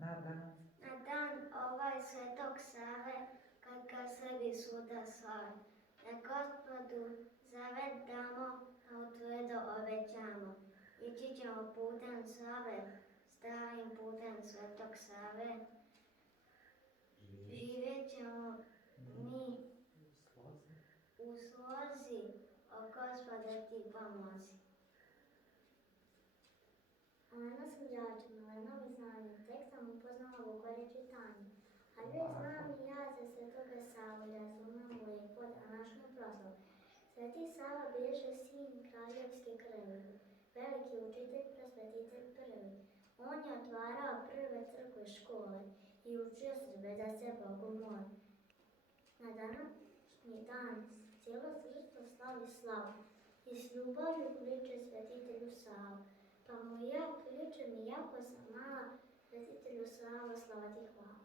Na dan Svetog Save, kad ga sebi svuda slave, da Gospodu zavet damo, a tvrdo obećamo. Ići ćemo putem slave, starim putem Svetog Save. Živjet ćemo mi u slozi, o Gospode ti pomozi. Elena sam đača, malenom i znanjem, tek sam upoznala Vukoje čitanje. A već znam i ja za Svetoga Savu, razumem lepo današnju proslavu. Sveti Sava biješe sin kraljevske krvi, veliki učitelj, prosvetitelj prvi. On je otvarao prve crkve škole i učio Srbe da se Bogu mole. Na današnji dan cijelo srstvo slavi slavu i s ljubavlju kliče svetitelju Savu. Pa mu ja kličem iako sam mala, svetitelju Sava, slava ti hvala.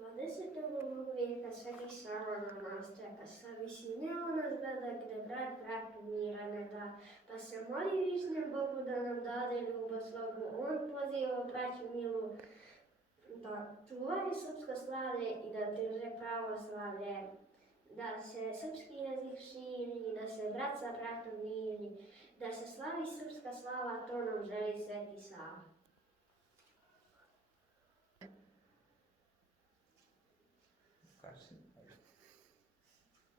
22. vijeka Sveti Sava na nas čeka, sa visine ona zgrada gde brat bratu mira ne da, pa se moli višnjem Bogu da nam dade ljuboslogu, on poziva braću milu da čuvaju srpsko slavlje i da drže pravoslavlje, da se srpski jezik širi, da se brat sa bratom miri, da se slavi srpska slava, to nam želi Sveti Sava.